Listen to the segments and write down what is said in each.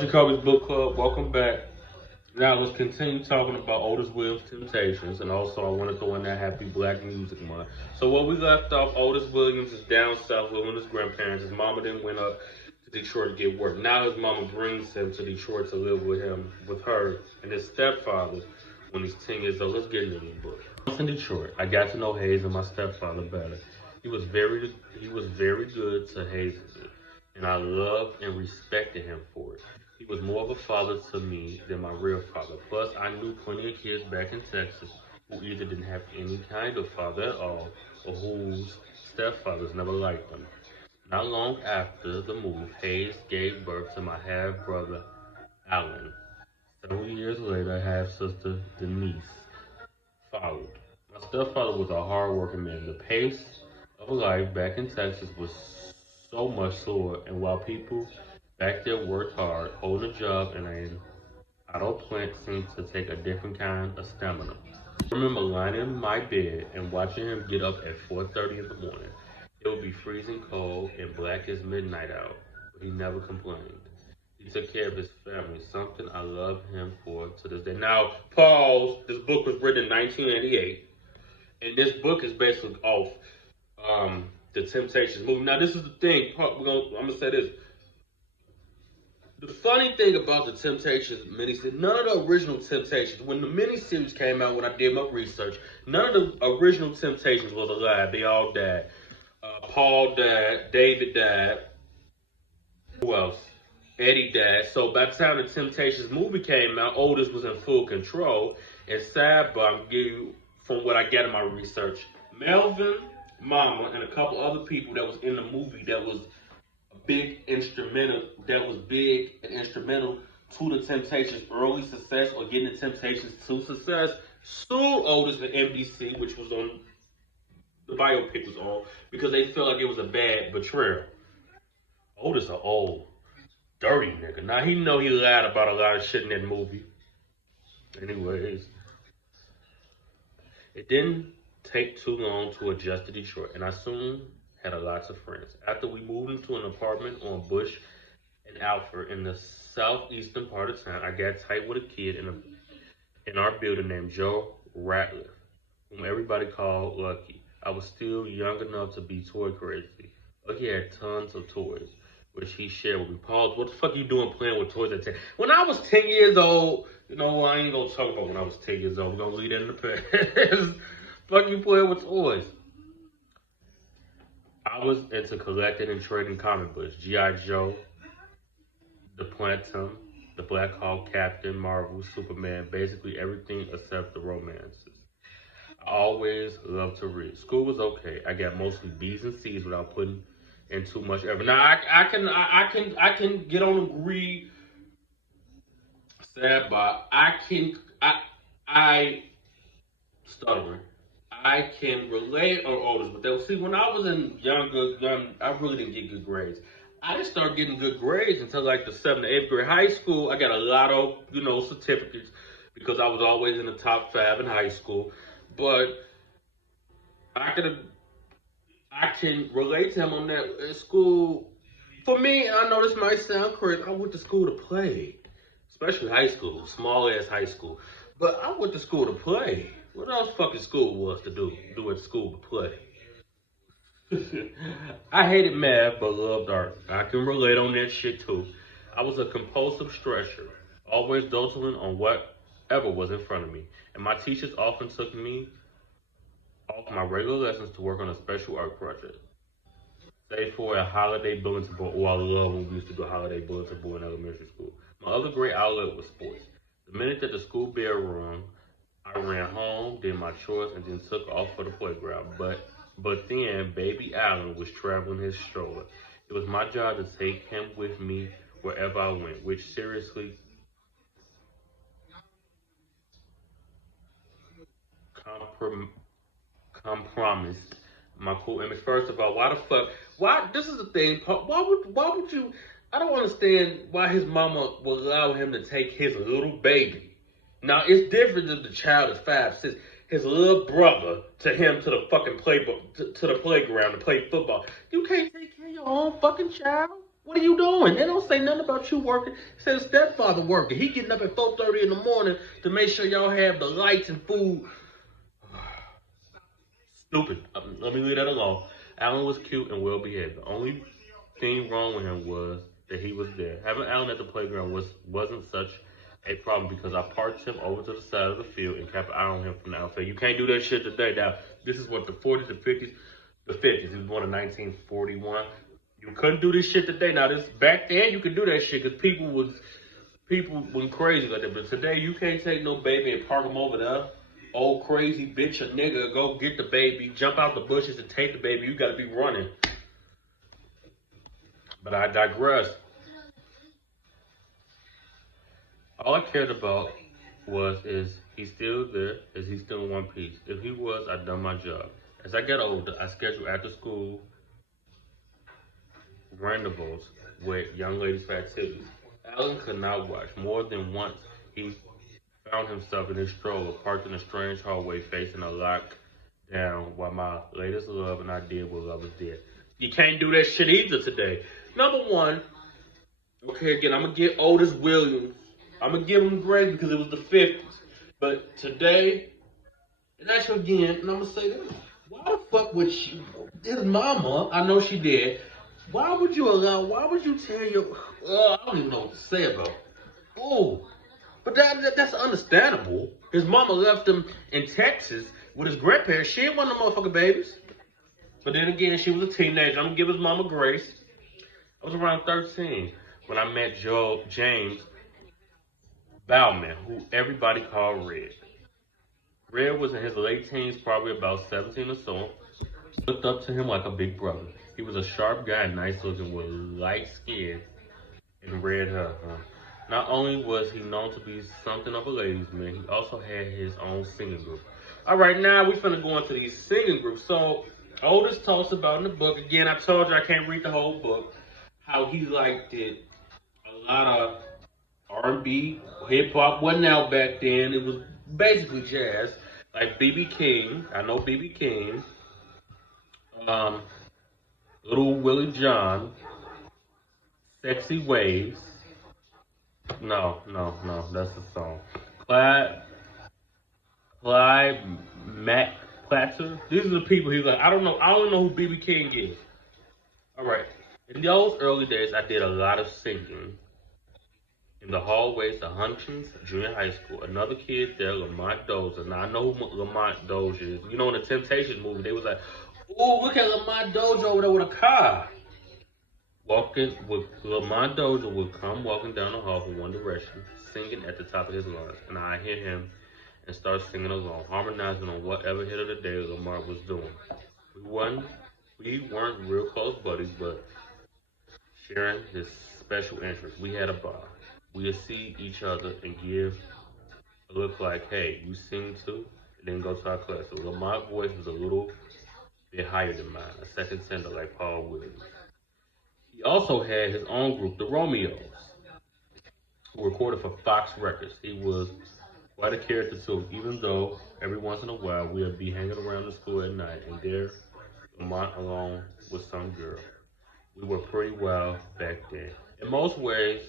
Jacoby's Book Club, welcome back. Now let's continue talking about Otis Williams' Temptations, and also I want to throw in that Happy Black Music Month. So where we left off, Otis Williams is down south living with his grandparents. His mama then went up to Detroit to get work. Now his mama brings him to Detroit to live with her, and his stepfather when he's 10 years old. Let's get into the book. Once in Detroit, I got to know Hayes and my stepfather better. He was very good to Hayes, and I loved and respected him for it. He was more of a father to me than my real father. Plus, I knew plenty of kids back in Texas who either didn't have any kind of father at all or whose stepfathers never liked them. Not long after the move, Hayes gave birth to my half brother, Alan. Several years later, half sister, Denise, followed. My stepfather was a hard-working man. The pace of life back in Texas was so much slower, and while people back there worked hard, holding a job in an auto plant seemed to take a different kind of stamina. I remember lying in my bed and watching him get up at 4:30 in the morning. It would be freezing cold and black as midnight out, but he never complained. He took care of his family, something I love him for to this day. Now, pause. This book was written in 1988, and this book is basically off the Temptations movie. Now, this is the thing. I'm gonna say this. The funny thing about the Temptations miniseries, none of the original Temptations, when the miniseries came out, when I did my research, none of the original Temptations was alive. They all died. Paul died. David died. Who else? Eddie died. So by the time the Temptations movie came out, Otis was in full control. And sidebar, I'm giving you from what I got in my research, Melvin, Mama, and a couple other people that was in the movie that was big and instrumental to the Temptations' early success or getting the Temptations to success, sued Otis and NBC, which was on the biopic was on, because they felt like it was a bad betrayal. Otis an old, dirty nigga. Now he know he lied about a lot of shit in that movie. Anyways, it didn't take too long to adjust to Detroit, and I soon had a lots of friends. After we moved into an apartment on Bush and Alfred in the southeastern part of town, I got tight with a kid in our building named Joe Ratliff, whom everybody called Lucky. I was still young enough to be toy crazy. Lucky had tons of toys, which he shared with me. Paul, what the fuck are you doing playing with toys at 10? When I was 10 years old, you know what, I ain't gonna talk about when I was 10 years old. We're gonna leave that in the past. Fuck you playing with toys. I was into collecting and trading comic books. G.I. Joe, the Platinum, the Black Hawk, Captain Marvel, Superman, basically everything except the romances. I always loved to read. School was okay. I got mostly B's and C's without putting in too much effort. Now I can get on agree, sad, but I stuttering. I can relate on Otis, but see, when I was young, I really didn't get good grades. I didn't start getting good grades until like the 7th or 8th grade. High school, I got a lot of, certificates because I was always in the top 5 in high school. But I could I can relate to him on that in school. For me, I know this might sound crazy. I went to school to play, especially high school, small ass high school. But I went to school to play. What else fucking school was to do at school but play? I hated math but loved art. I can relate on that shit too. I was a compulsive stretcher, always doting on whatever was in front of me. And my teachers often took me off my regular lessons to work on a special art project. Say for a holiday bulletin board. Oh, I love when we used to do a holiday bulletin board in elementary school. My other great outlet was sports. The minute that the school bell rung, I ran home, did my chores, and then took off for the playground. But then baby Allen was traveling his stroller. It was my job to take him with me wherever I went, which seriously comprom- compromised my cool image. First of all, why the fuck? Why? This is the thing. Why would you? I don't understand why his mama would allow him to take his little baby. Now it's different if the child is 5, 6. His little brother to him to the fucking to the playground to play football. You can't take care of your own fucking child. What are you doing? They don't say nothing about you working. It says stepfather working. He getting up at 4:30 in the morning to make sure y'all have the lights and food. Stupid. Let me leave that alone. Alan was cute and well behaved. The only thing wrong with him was that he was there. Having Alan at the playground wasn't such a problem because I parked him over to the side of the field and kept an eye on him from the outside. You can't do that shit today. Now, this is what, the 40s, the 50s? The 50s. He was born in 1941. You couldn't do this shit today. Now, this back then you could do that shit because people went crazy like that. But today you can't take no baby and park him over there. Old crazy bitch or nigga, go get the baby, jump out the bushes and take the baby. You gotta be running. But I digress. All I cared about is he still there? Is he still in one piece? If he was, I'd done my job. As I got older, I scheduled after school rendezvous with young ladies for activities. Alan could not watch. More than once, he found himself in his stroller, parked in a strange hallway facing a lockdown while my latest love and I did what love is dead. You can't do that shit either today. Number one, okay, again, I'm going to get Otis Williams. I'm going to give him grace because it was the 50s. But today, and that's again, and I'm going to say this. Why the fuck would she, his mama, I know she did, why would you tell your, I don't even know what to say about it. Oh, but that's understandable. His mama left him in Texas with his grandparents. She ain't one of them motherfucking babies. But then again, she was a teenager. I'm going to give his mama grace. I was around 13 when I met James Bauman, who everybody called Red. Red was in his late teens, probably about 17 or so. Looked up to him like a big brother. He was a sharp guy, nice looking, with light skin and red hair. Not only was he known to be something of a ladies' man, he also had his own singing group. All right, now we finna go into these singing groups. So Otis talks about in the book, again, I told you I can't read the whole book, how he liked it. A lot of R&B, hip-hop wasn't out back then. It was basically jazz, like B.B. King. I know B.B. King. Little Willie John. Sexy Waves. No, that's the song. Clyde Mac Platter. These are the people he's like, I don't know who B.B. King is. All right. In those early days, I did a lot of singing in the hallways of Huntington Junior High School. Another kid there, Lamont Dozier. Now, I know who Lamont Dozier is. You know, in the Temptations movie, they was like, ooh, look at Lamont Dozier over there with a car. Lamont Dozier would come walking down the hall from One Direction, singing at the top of his lungs. And I hear him and start singing along, harmonizing on whatever hit of the day Lamont was doing. We weren't real close buddies, but sharing his special interest. We had a bar. We'd see each other and give a look like, hey, you sing too? And then go to our class. So Lamont's voice was a little bit higher than mine, a second sender like Paul Williams. He also had his own group, the Romeos, who recorded for Fox Records. He was quite a character too, even though every once in a while we'd be hanging around the school at night and there Lamont along with some girl. We were pretty wild back then. In most ways,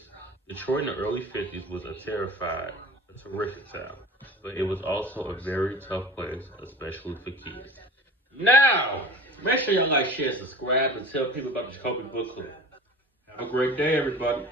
Detroit in the early 50s was a terrific town, but it was also a very tough place, especially for kids. Now, make sure y'all like, share, subscribe, and tell people about the Jacoby Book Club. Have a great day, everybody.